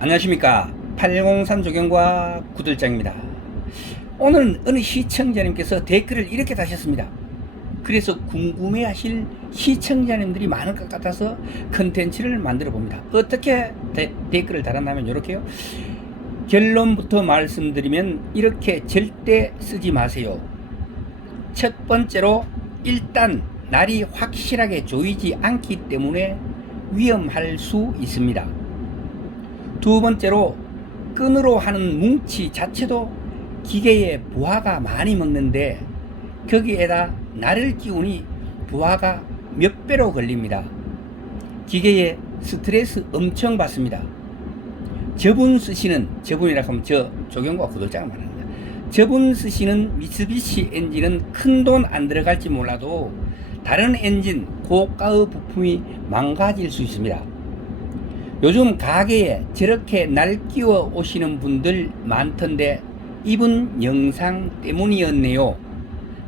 안녕하십니까. 803 조경과 구들장입니다. 오늘은 어느 시청자님께서 댓글을 이렇게 다셨습니다. 그래서 궁금해 하실 시청자님들이 많을 것 같아서 컨텐츠를 만들어 봅니다. 어떻게 데- 댓글을 달았냐면 이렇게요? 결론부터 말씀드리면 이렇게 절대 쓰지 마세요. 첫 번째로 일단 날이 확실하게 조이지 않기 때문에 위험할 수 있습니다 두 번째로 끈으로 하는 뭉치 자체도 기계에 부하가 많이 먹는데 거기에다 날을 끼우니 부하가 몇 배로 걸립니다. 기계에 스트레스 엄청 받습니다. 저분 쓰시는 저분이라 하면 저 조경과 구독자가 말합니다. 저분 쓰시는 미쓰비시 엔진은 큰 돈 안 들어갈지 몰라도 다른 엔진 고가의 부품이 망가질 수 있습니다. 요즘 가게에 저렇게 날 끼워 오시는 분들 많던데 이분 영상 때문이었네요.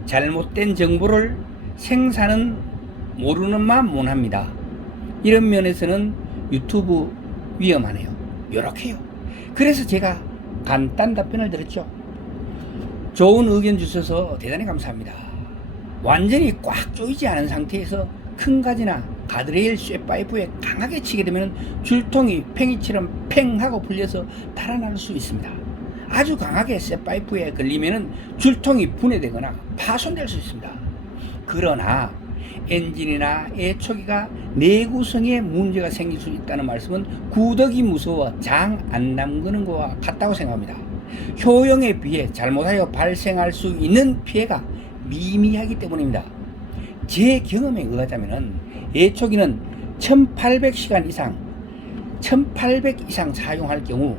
잘못된 정보를 생산은 모르는 만 못합니다. 이런 면에서는 유튜브 위험하네요. 요렇게요. 그래서 제가 간단 답변을 드렸죠. 좋은 의견 주셔서 대단히 감사합니다. 완전히 꽉 조이지 않은 상태에서 큰 가지나 가드레일 쇠파이프에 강하게 치게 되면 줄통이 팽이처럼 팽 하고 풀려서 달아날 수 있습니다. 아주 강하게 쇠파이프에 걸리면 줄통이 분해되거나 파손될 수 있습니다. 그러나 엔진이나 애초기가 내구성에 문제가 생길 수 있다는 말씀은 구덕이 무서워 장안 담그는 것과 같다고 생각합니다. 효용에 비해 잘못하여 발생할 수 있는 피해가 미미하기 때문입니다. 제 경험에 의하자면은 애초기는 1800시간 이상 1800 이상 사용할 경우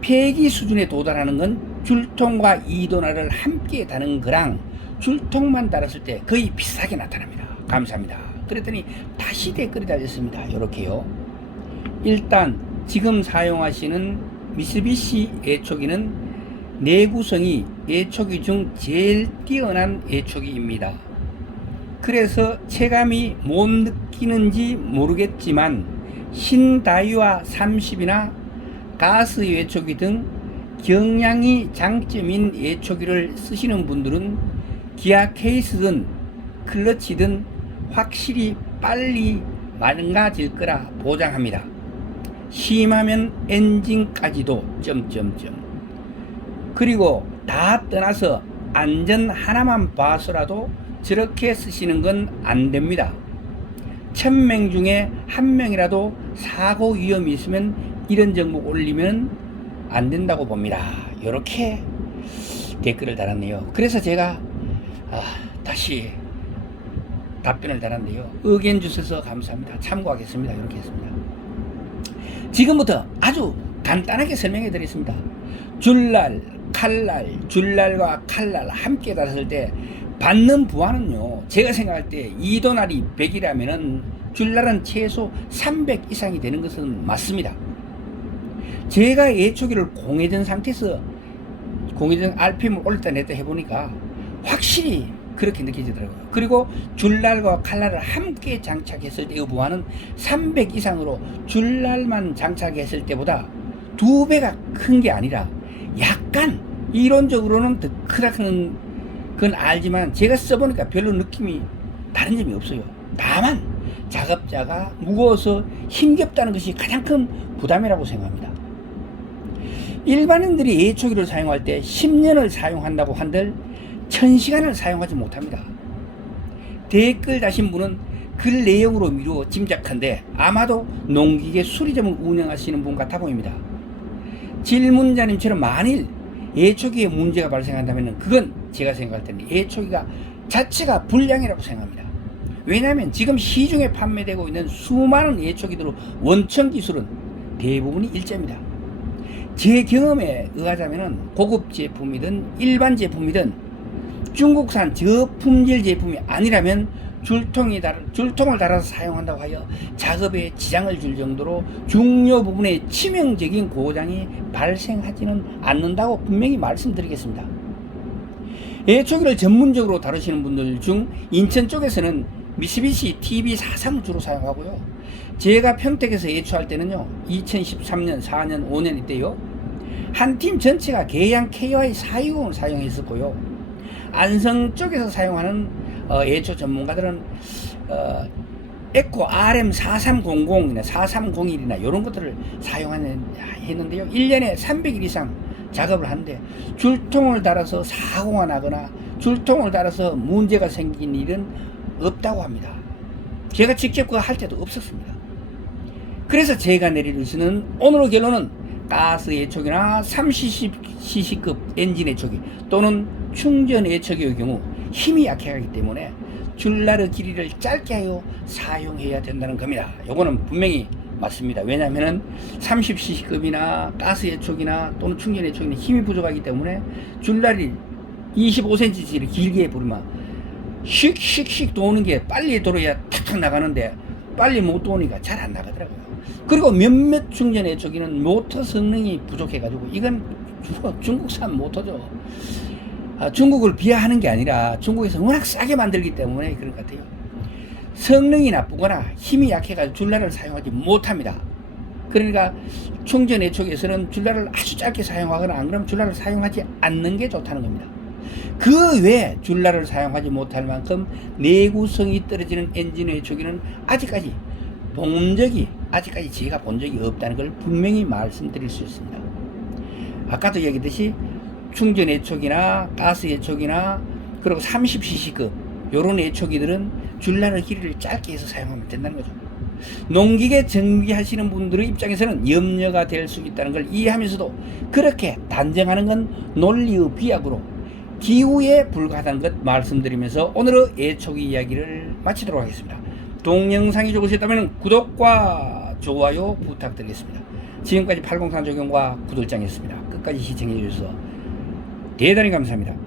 폐기 수준에 도달하는 건 줄통과 이도나를 함께 다는 거랑 줄통만 달았을 때 거의 비슷하게 나타납니다. 감사합니다. 그랬더니 다시 댓글이 달렸습니다. 이렇게요. 일단 지금 사용하시는 미쓰비시 애초기는 내구성이 애초기 중 제일 뛰어난 애초기입니다. 그래서 체감이 못 느끼는지 모르겠지만 신다이와 30이나 가스 예초기 등 경량이 장점인 예초기를 쓰시는 분들은 기아 케이스든 클러치든 확실히 빨리 망가질 거라 보장합니다. 심하면 엔진까지도 점점점 그리고 다 떠나서 안전 하나만 봐서라도 저렇게 쓰시는 건 안 됩니다. 천 명 중에 한 명이라도 사고 위험이 있으면 이런 정보 올리면 안 된다고 봅니다. 이렇게 댓글을 달았네요. 그래서 제가 아, 다시 답변을 달았는데요. 의견 주셔서 감사합니다. 참고하겠습니다. 이렇게 했습니다. 지금부터 아주 간단하게 설명해 드리겠습니다. 줄날, 칼날, 줄날과 칼날 함께 달았을 때 받는 부하는요, 제가 생각할 때 이도날이 100이라면은 줄날은 최소 300 이상이 되는 것은 맞습니다. 제가 예초기를 공회전 상태에서 공회전 RPM을 올렸다 냈다 해보니까 확실히 그렇게 느껴지더라고요. 그리고 줄날과 칼날을 함께 장착했을 때의 부하는 300 이상으로 줄날만 장착했을 때보다 두 배가 큰 게 아니라 약간 이론적으로는 더 크다는 건 알지만 제가 써보니까 별로 느낌이 다른 점이 없어요. 다만 작업자가 무거워서 힘겹다는 것이 가장 큰 부담이라고 생각합니다. 일반인들이 예초기를 사용할 때 10년을 사용한다고 한들 1000시간을 사용하지 못합니다. 댓글 다신 분은 글 내용으로 미루어 짐작한데 아마도 농기계 수리점을 운영하시는 분 같아 보입니다. 질문자님처럼 만일 예초기에 문제가 발생한다면 그건 제가 생각할 때는 예초기가 자체가 불량이라고 생각합니다. 왜냐하면 지금 시중에 판매되고 있는 수많은 예초기들 원천 기술은 대부분이 일제입니다. 제 경험에 의하자면 고급 제품이든 일반 제품이든 중국산 저품질 제품이 아니라면 줄통이 달, 줄통을 달아서 사용한다고 하여 작업에 지장을 줄 정도로 중요 부분에 치명적인 고장이 발생하지는 않는다고 분명히 말씀드리겠습니다. 애초기를 전문적으로 다루시는 분들 중 인천 쪽에서는 미쓰비시 TV43을 주로 사용하고요. 제가 평택에서 예초할 때는요 2013년 4년 5년 이때요 한 팀 전체가 계양 KY 420을 사용했었고요 안성 쪽에서 사용하는 어, 예초 전문가들은 어, 에코 RM4300이나 4301이나 이런 것들을 사용하는 했는데요 1년에 300일 이상 작업을 하는데 줄통을 달아서 사고가 나거나 줄통을 달아서 문제가 생긴 일은 없다고 합니다. 제가 직접 그거 할 때도 없었습니다. 그래서 제가 내릴 의지는 오늘의 결론은 가스 예촉이나 3cc급 엔진 예촉이 또는 충전 예촉의 경우 힘이 약하기 때문에 줄라르 길이를 짧게 하여 사용해야 된다는 겁니다. 요거는 분명히 맞습니다. 왜냐하면 30cc급이나 가스 예촉이나 또는 충전 예촉에는 힘이 부족하기 때문에 줄라리 25cm를 길게 부르면 씩씩씩 도는 게 빨리 돌아야 탁탁 나가는데 빨리 못 도니까 잘 안 나가더라고요. 그리고 몇몇 충전 예촉기는 모터 성능이 부족해가지고 이건 중국산 모터죠. 아, 중국을 비하하는 게 아니라 중국에서 워낙 싸게 만들기 때문에 그런 것 같아요. 성능이 나쁘거나 힘이 약해가지고 줄라를 사용하지 못합니다. 그러니까 충전 예촉에서는 줄라를 아주 짧게 사용하거나 안 그러면 줄라를 사용하지 않는 게 좋다는 겁니다. 그 외에 줄라를 사용하지 못할 만큼 내구성이 떨어지는 엔진 예촉기는 아직까지 본 적이 아직까지 제가 본 적이 없다는 걸 분명히 말씀드릴 수 있습니다. 아까도 얘기했듯이 충전 예촉이나 가스 예촉이나 그리고 30cc급 요런 예촉기들은 줄라를 길이를 짧게 해서 사용하면 된다는 거죠. 농기계 정비하시는 분들의 입장에서는 염려가 될 수 있다는 걸 이해하면서도 그렇게 단정하는 건 논리의 비약으로 기후에 불과하다는 것 말씀드리면서 오늘의 예초기 이야기를 마치도록 하겠습니다. 동영상이 좋으셨다면 구독과 좋아요 부탁드리겠습니다. 지금까지 803 적용과 구들장이었습니다. 끝까지 시청해 주셔서 대단히 감사합니다.